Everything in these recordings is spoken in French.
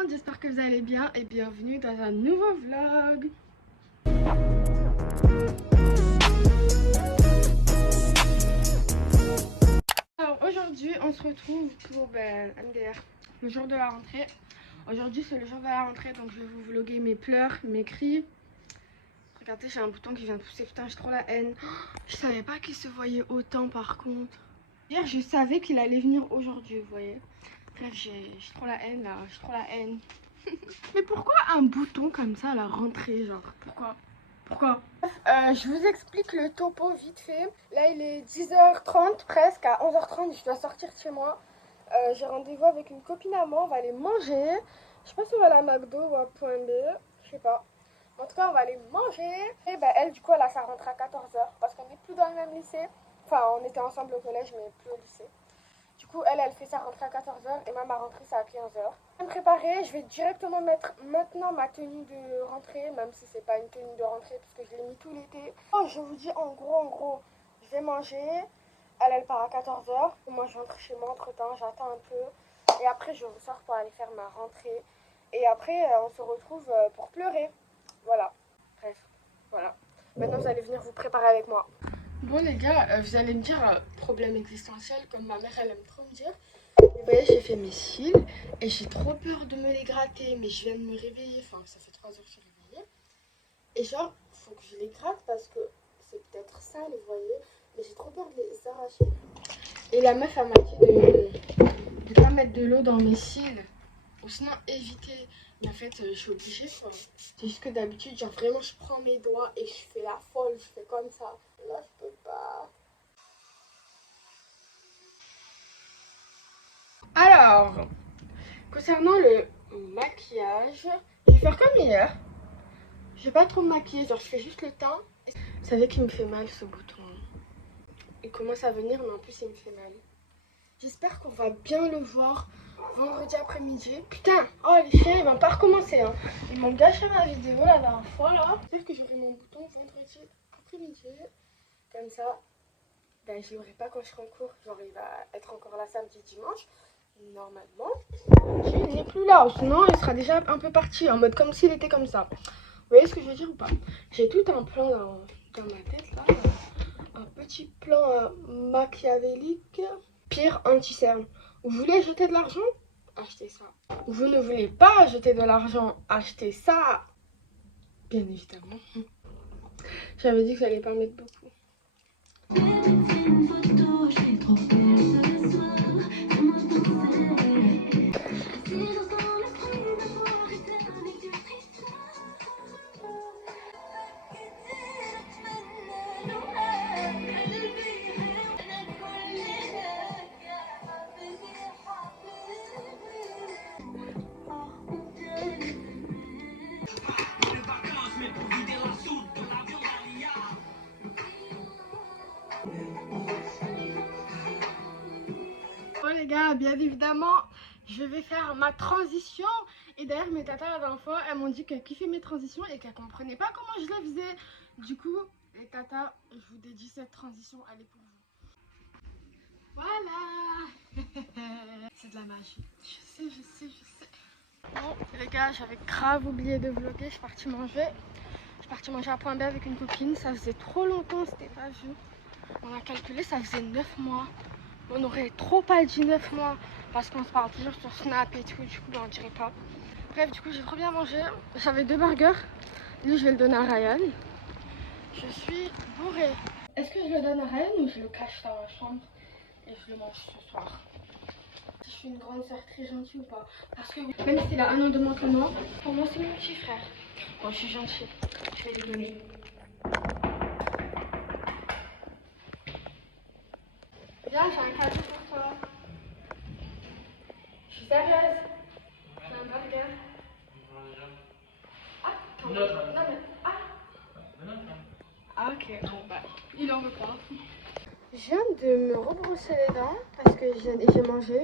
monde, j'espère que vous allez bien et bienvenue dans un nouveau vlog. Alors aujourd'hui on se retrouve pour MDR, le jour de la rentrée. Aujourd'hui c'est le jour de la rentrée, donc je vais vous vlogger mes pleurs, mes cris. Regardez, j'ai un bouton qui vient de pousser, putain j'ai trop la haine. Je savais pas qu'il se voyait autant par contre. Hier je savais qu'il allait venir aujourd'hui, vous voyez. Bref, j'ai trop la haine là, j'ai trop la haine. Mais pourquoi un bouton comme ça à la rentrée, genre Pourquoi je vous explique le topo vite fait. Là il est 10h30 presque, à 11h30 je dois sortir de chez moi. J'ai rendez-vous avec une copine à moi, on va aller manger. Je sais pas si on va aller à McDo ou à Point B, je sais pas. En tout cas on va aller manger. Et elle du coup elle a sa rentrée à 14h parce qu'on n'est plus dans le même lycée. Enfin on était ensemble au collège mais plus au lycée. Du coup, elle fait sa rentrée à 14h et moi, ma rentrée, c'est à 15h. Je vais me préparer, je vais directement mettre maintenant ma tenue de rentrée, même si c'est pas une tenue de rentrée parce que je l'ai mis tout l'été. Oh, je vous dis en gros, je vais manger. Elle part à 14h. Moi, je rentre chez moi entre temps, j'attends un peu. Et après, je ressors pour aller faire ma rentrée. Et après, on se retrouve pour pleurer. Voilà. Bref, voilà. Maintenant, vous allez venir vous préparer avec moi. Bon les gars, vous allez me dire problème existentiel comme ma mère elle aime trop me dire. Vous voyez, j'ai fait mes cils et j'ai trop peur de me les gratter, mais je viens de me réveiller, enfin ça fait 3 heures que je suis réveillée. Et genre, faut que je les gratte parce que c'est peut-être sale, vous voyez, mais j'ai trop peur de les arracher. Et la meuf elle m'a dit de pas mettre de l'eau dans mes cils, ou sinon éviter. Mais en fait, je suis obligée quoi. C'est juste que d'habitude, genre vraiment je prends mes doigts et je fais la folle, je fais comme ça. Là je peux pas. Alors, concernant le maquillage, je vais faire comme hier. Je vais pas trop me maquiller, genre je fais juste le teint. Vous savez qu'il me fait mal ce bouton. Il commence à venir, mais en plus il me fait mal. J'espère qu'on va bien le voir vendredi après-midi. Putain, oh les chiens ils vont pas recommencer. Hein. Ils m'ont gâché ma vidéo la dernière fois là. J'espère que j'aurai mon bouton vendredi après-midi. Comme ça, je l'aurai pas quand je serai en cours. Genre il va être encore là samedi, dimanche. Normalement, il n'est plus là, sinon il sera déjà un peu parti, en mode comme s'il était comme ça. Vous voyez ce que je veux dire ou pas? J'ai tout un plan dans ma tête là, un petit plan machiavélique. Pire, anti-cerne. Vous voulez jeter de l'argent? Achetez ça. Vous ne voulez pas jeter de l'argent? Achetez ça. Bien évidemment. J'avais dit que j'allais pas mettre beaucoup. Bon les gars, bien évidemment, je vais faire ma transition. Et d'ailleurs mes tatas la dernière fois, elles m'ont dit qu'elles kiffaient mes transitions et qu'elles comprenaient pas comment je les faisais. Du coup, les tatas, je vous dédie cette transition, elle est pour vous. Voilà. C'est de la magie. Je sais. Bon les gars, j'avais grave oublié de vlogger, je suis partie manger. Je suis partie manger à Point B avec une copine, ça faisait trop longtemps, c'était pas vu. On a calculé, ça faisait 9 mois. On aurait trop pas dit 9 mois parce qu'on se parle toujours sur Snap et tout, du coup on dirait pas. Bref, du coup j'ai trop bien mangé. J'avais 2 burgers. Lui je vais le donner à Ryan. Je suis bourrée. Est-ce que je le donne à Ryan ou je le cache dans la chambre et je le mange ce soir? Je suis une grande sœur très gentille ou pas? Parce que même s'il a 1 an de moins que moi, pour moi c'est mon petit frère. Bon, je suis gentille. Je vais lui donner. Viens, j'ai un cadeau pour toi. Je suis sérieuse. J'ai un burger. Ah, non mais... Ah, ok, bon bah, il en veut pas. Je viens de me rebrosser les dents parce que j'ai mangé.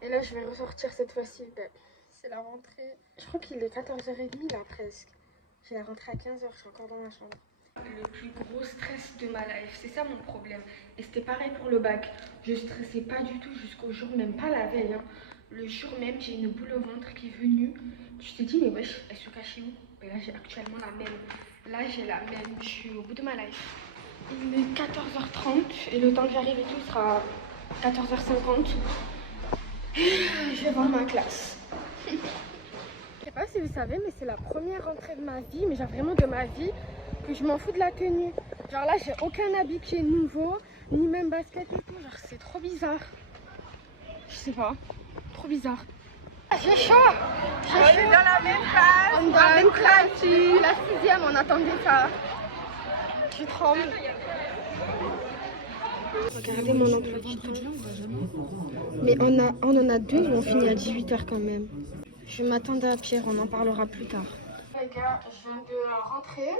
Et là, je vais ressortir cette fois-ci. C'est la rentrée. Je crois qu'il est 14h30 là presque. J'ai la rentrée à 15h, je suis encore dans la chambre. Le plus gros stress de ma life, c'est ça mon problème. Et c'était pareil pour le bac. Je stressais pas du tout jusqu'au jour, même pas la veille. Hein. le jour même, j'ai une boule au ventre qui est venue. Je te dis, mais wesh, elle se cachait où? Et là, j'ai actuellement la même. Là, j'ai la même. Je suis au bout de ma life. Il est 14h30 et le temps que j'arrive et tout, il sera 14h50. Je vais voir ma classe. Je sais pas si vous savez, mais c'est la première rentrée de ma vie, mais genre vraiment de ma vie, que je m'en fous de la tenue. Genre là, j'ai aucun habit qui est nouveau, ni même basket et tout. Genre, c'est trop bizarre. Je sais pas, trop bizarre. Ah, j'ai chaud. On est dans la même classe. On est dans la même classe. La 6e, on attendait ça. Je tremble. Regardez mon emploi du temps. Mais on en a deux où on finit à 18h quand même. Je m'attendais à Pierre, on en parlera plus tard. Les gars, je viens de rentrer.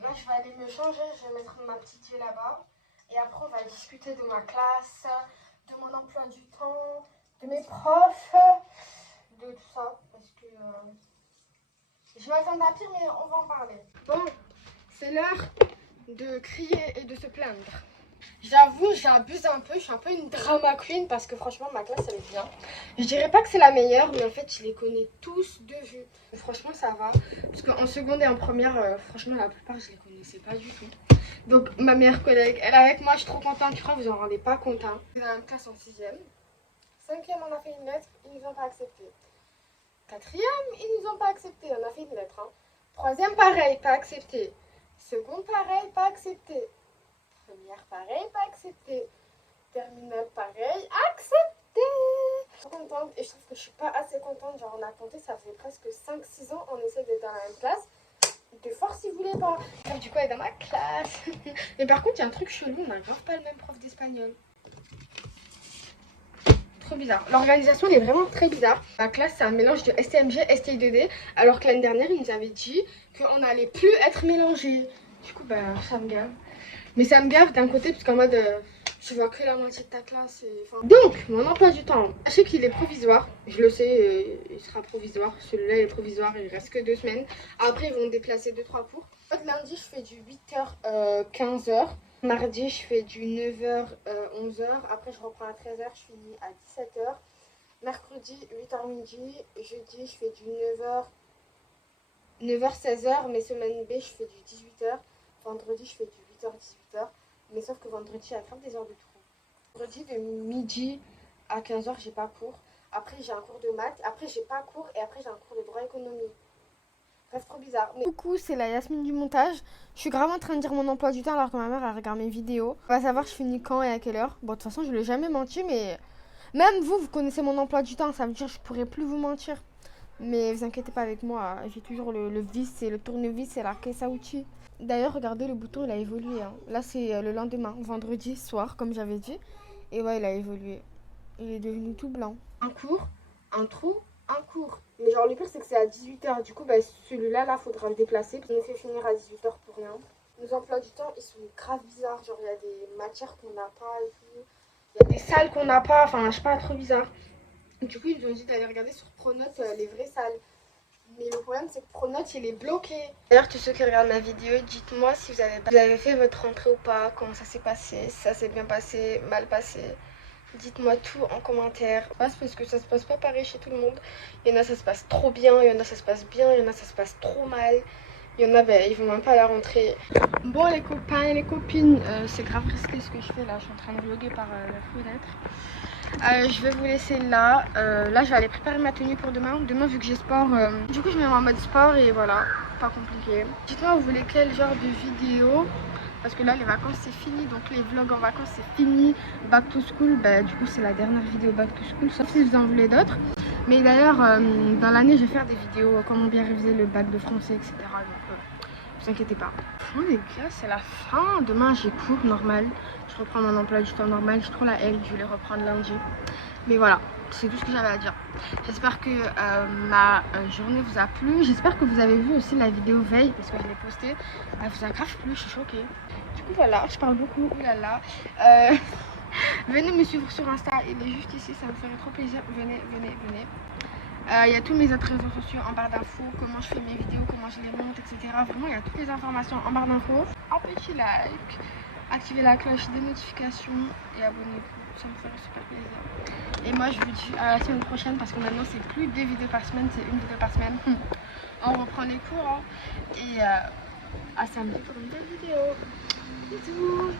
Là, je vais aller me changer, je vais mettre ma petite fille là-bas. Et après, on va discuter de ma classe, de mon emploi du temps, de mes profs, de tout ça. Parce que je m'attendais à pire, mais on va en parler. Bon, c'est l'heure de crier et de se plaindre. J'avoue, j'abuse un peu, je suis un peu une drama queen parce que franchement ma classe elle est bien. Je dirais pas que c'est la meilleure, mais en fait je les connais tous de vue. Franchement ça va, parce qu'en seconde et en première, franchement la plupart je les connaissais pas du tout. Donc ma meilleure collègue, elle est avec moi, je suis trop contente, je crois que vous en rendez pas compte. C'est dans la même classe en 6e. 5e on a fait une lettre, ils nous ont pas accepté. 4e ils nous ont pas accepté, on a fait une lettre. 3e pareil, pas accepté. Seconde pareil, pas accepté. Première pareil, pas accepté. Terminale pareil, accepté. Je suis contente et je trouve que je suis pas assez contente. Genre on a compté, ça fait presque 5-6 ans on essaie d'être dans la même classe. De force, ils voulaient pas. Donc, du coup, elle est dans ma classe. Mais par contre, il y a un truc chelou, on n'a grave pas le même prof d'espagnol. Trop bizarre. L'organisation elle est vraiment très bizarre. Ma classe c'est un mélange de STMG, STI2D. Alors que l'année dernière, ils nous avaient dit qu'on n'allait plus être mélangés. Du coup, bah ça me gave. Mais ça me gave d'un côté, parce qu'en mode, tu vois que la moitié de ta classe. Enfin... Donc, mon emploi du temps, sachez qu'il est provisoire. Je le sais, il sera provisoire. Celui-là est provisoire, il reste que 2 semaines. Après, ils vont déplacer 2-3 cours. Lundi, je fais du 8h, 15h. Mardi, je fais du 9h, 11h. Après, je reprends à 13h, je finis à 17h. Mercredi, 8h midi. Jeudi, je fais du 9h, 16h. Mais semaine B, je fais du 18h. Vendredi, je fais du 8h-18h, mais sauf que vendredi, il y a grave des heures de trou. Vendredi, de midi à 15h, j'ai pas cours. Après, j'ai un cours de maths. Après, j'ai pas cours. Et après, j'ai un cours de droit économie. Bref, trop bizarre. Mais... Coucou, c'est la Yasmine du montage. Je suis grave en train de dire mon emploi du temps alors que ma mère, elle regarde mes vidéos. On va savoir je finis quand et à quelle heure. Bon, de toute façon, je ne l'ai jamais menti, mais même vous connaissez mon emploi du temps. Ça veut dire que je pourrais plus vous mentir. Mais vous inquiétez pas avec moi. J'ai toujours le vis et le tournevis et la caisse à outils. D'ailleurs, regardez, le bouton, il a évolué. Là, c'est le lendemain, vendredi soir, comme j'avais dit. Et ouais, il a évolué. Il est devenu tout blanc. Un cours, un trou, un cours. Mais genre, le pire, c'est que c'est à 18h. Du coup, bah, celui-là, là, faudra le déplacer. Il nous fait finir à 18h pour rien. Nos emplois du temps, ils sont grave bizarres. Genre, il y a des matières qu'on n'a pas et tout. Il y a des salles qu'on n'a pas. Enfin, je sais pas, trop bizarre. Du coup, ils nous ont dit d'aller regarder sur Pronote les vraies salles. Mais le problème, c'est que Pronote, il est bloqué. D'ailleurs, tous ceux qui regardent ma vidéo, dites-moi si vous avez fait votre rentrée ou pas, comment ça s'est passé, si ça s'est bien passé, mal passé. Dites-moi tout en commentaire. Parce que ça se passe pas pareil chez tout le monde. Il y en a, ça se passe trop bien, il y en a, ça se passe bien, il y en a, ça se passe trop mal. Il y en a, ben, ils vont même pas à la rentrée. Bon, les copains et les copines, c'est grave risqué ce que je fais là. Je suis en train de vlogger par la fenêtre. Je vais vous laisser là. Là, je vais aller préparer ma tenue pour demain. Demain, vu que j'ai sport, du coup, je me mets en mode sport et voilà, pas compliqué. Dites-moi, vous voulez quel genre de vidéo? Parce que là, les vacances, c'est fini. Donc, les vlogs en vacances, c'est fini. Back to school, bah, du coup, c'est la dernière vidéo back to school. Sauf si vous en voulez d'autres. Mais d'ailleurs, dans l'année, je vais faire des vidéos comment bien réviser le bac de français, etc. Donc, vous inquiétez pas. Oh les gars, c'est la fin. Demain, j'ai cours normal. Je reprends mon emploi du temps normal. J'ai trop la haine. Je vais les reprendre lundi. Mais voilà, c'est tout ce que j'avais à dire. J'espère que ma journée vous a plu. J'espère que vous avez vu aussi la vidéo veille parce que je l'ai postée. Elle vous a grave plu, je suis choquée. Du coup, voilà, je parle beaucoup. Oulala. Venez me suivre sur Insta. Il est juste ici. Ça me ferait trop plaisir. Venez, venez, venez. Il y a tous mes autres réseaux sociaux en barre d'infos, comment je fais mes vidéos, comment je les monte, etc. Vraiment, il y a toutes les informations en barre d'infos. Un petit like, activez la cloche des notifications et abonnez-vous. ça me ferait super plaisir. Et moi je vous dis à la semaine prochaine parce que maintenant c'est plus 2 vidéos par semaine, c'est 1 vidéo par semaine. On reprend les cours hein. Et à samedi pour une nouvelle vidéo. Bisous.